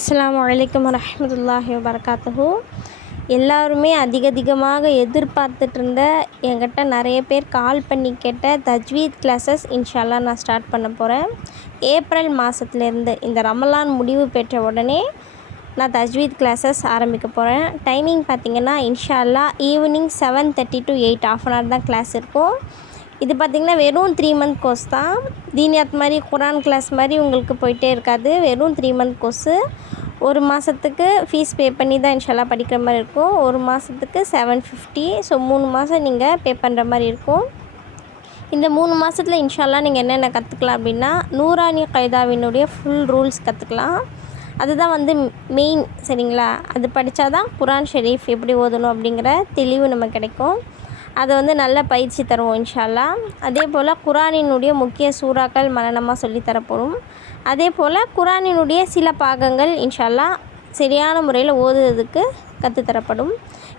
அஸ்ஸலாமு அலைக்கும் வரஹ்மத்துல்லாஹி வபரகாத்துஹு. எல்லாருமே அதிகமாக எதிர்பார்த்துட்ருந்த என்கிட்ட நிறைய பேர் கால் பண்ணி கேட்ட தஜ்வீத் கிளாஸஸ் இன்ஷால்லா நான் ஸ்டார்ட் பண்ண போகிறேன். ஏப்ரல் மாதத்துலேருந்து இந்த ரமலான் முடிவு பெற்ற உடனே நான் தஜ்வீத் கிளாஸஸ் ஆரம்பிக்க போகிறேன். டைமிங் பார்த்திங்கன்னா இன்ஷால்லா ஈவினிங் 7:30 to 8 ½ தான் கிளாஸ் இருக்கும். இது பார்த்திங்கன்னா வெறும் 3 month கோர்ஸ் தான். தீனியாத் மாதிரி குரான் கிளாஸ் மாதிரி உங்களுக்கு போயிட்டே இருக்காது. வெறும் 3 month கோர்ஸு. ஒரு மாதத்துக்கு ஃபீஸ் பே பண்ணி தான் இன்ஷால்லா படிக்கிற மாதிரி இருக்கும். ஒரு மாதத்துக்கு 750. ஸோ 3 மாதம் நீங்கள் பே பண்ணுற மாதிரி இருக்கும். இந்த 3 மாதத்தில் இன்ஷால்லா நீங்கள் என்னென்ன கற்றுக்கலாம் அப்படின்னா, நூரானி கைதாவினுடைய ஃபுல் ரூல்ஸ் கற்றுக்கலாம். அதுதான் மெயின், சரிங்களா? அது படித்தா தான் குரான் ஷெரீஃப் எப்படி ஓதணும் அப்படிங்கிற தெளிவு நமக்கு கிடைக்கும். அதை நல்ல பயிற்சி தருவோம் இன்ஷால்லா. அதே போல் குரானினுடைய முக்கிய சூறாக்கள் மனனமாக சொல்லித்தரப்படும். அதே போல் குரானினுடைய சில பாகங்கள் இன்ஷால்லா சரியான முறையில் ஓதுறதுக்கு கற்றுத்தரப்படும்.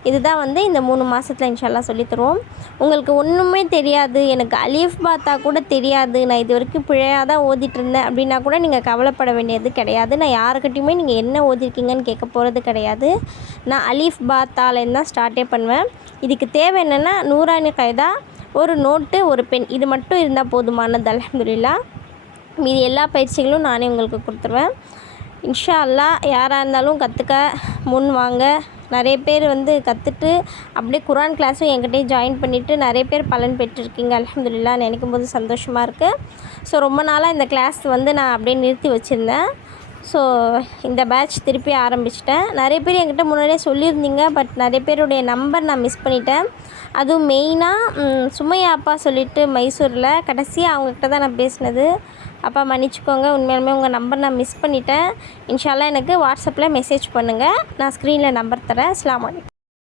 இதுதான் இந்த 3 மாதத்தில் இன்ஷால்லா சொல்லித்தருவோம். உங்களுக்கு ஒன்றுமே தெரியாது, எனக்கு அலீஃப் பாத்தா கூட தெரியாது, நான் இது வரைக்கும் பிழையாக தான் ஓதிட்டுருந்தேன் அப்படின்னா கூட நீங்கள் கவலைப்பட வேண்டியது கிடையாது. நான் யாருக்கிட்டையுமே நீங்கள் என்ன ஓதிருக்கீங்கன்னு கேட்க போகிறது கிடையாது. நான் அலீஃப் பாத்தாலேருந்து தான் ஸ்டார்ட்டே பண்ணுவேன். இதுக்கு தேவை என்னென்னா, நூரானி கைதா, ஒரு நோட்டு, ஒரு பென், இது மட்டும் இருந்தால் போதுமானது. அல்ஹம்துலில்லாஹ். மீதி எல்லா பயிற்சிகளும் நானே உங்களுக்கு கொடுத்துருவேன். இன்ஷா அல்லாஹ். யாராக இருந்தாலும் கற்றுக்க முன் வாங்க. நிறைய பேர் கற்றுட்டு அப்படியே குரான் கிளாஸும் என்கிட்டயே ஜாயின் பண்ணிவிட்டு நிறைய பேர் பலன் பெற்றிருக்கீங்க. அல்ஹம்துலில்லாஹ். நினைக்கும் போது சந்தோஷமாக இருக்குது. ஸோ ரொம்ப நாளாக இந்த கிளாஸ் நான் அப்படியே நிறுத்தி வச்சுருந்தேன். ஸோ இந்த பேட்ச் திருப்பி ஆரம்பிச்சிட்டேன். நிறைய பேர் என்கிட்ட முன்னாடியே சொல்லியிருந்தீங்க, பட் நிறைய பேருடைய நம்பர் நான் மிஸ் பண்ணிட்டேன். அதுவும் மெயினாக சுமையா அப்பா சொல்லிவிட்டு மைசூரில் கடைசியாக அவங்கக்கிட்ட தான் நான் பேசினது. அப்பா மன்னிச்சிக்கோங்க, உண்மையாலுமே உங்கள் நம்பர் நான் மிஸ் பண்ணிட்டேன். இன்ஷால்லா எனக்கு வாட்ஸ்அப்பில் மெசேஜ் பண்ணுங்கள். நான் ஸ்க்ரீனில் நம்பர் தரேன். அஸ்ஸலாமு அலைக்கும்.